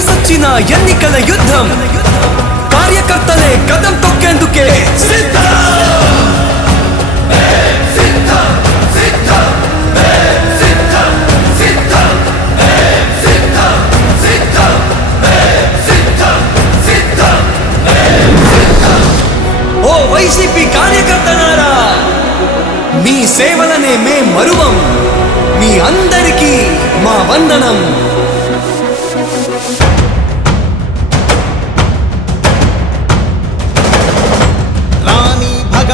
కలిసొచ్చిన ఎన్నికల యుద్ధం. కార్యకర్తలే కదం తొక్కేందుకే ఓ వైసీపీ కార్యకర్తనారా మీ సేవలనే మే మరువం. మీ అందరికీ మా వందనం.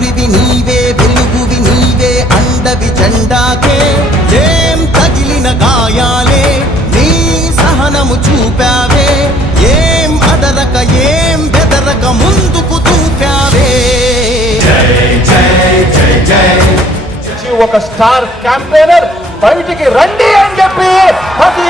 నీవే నీవే వెలుగువి నీవే అండవి జెండాకే. ఏం తగిలిన గాయాలే నీ సహనము చూపావే. ఏం అదరక ఏం బెదరక ముందుకు చూపావే ఒక స్టార్ క్యాంపెయినర్ బయటికి రండి అని చెప్పి ప్రతి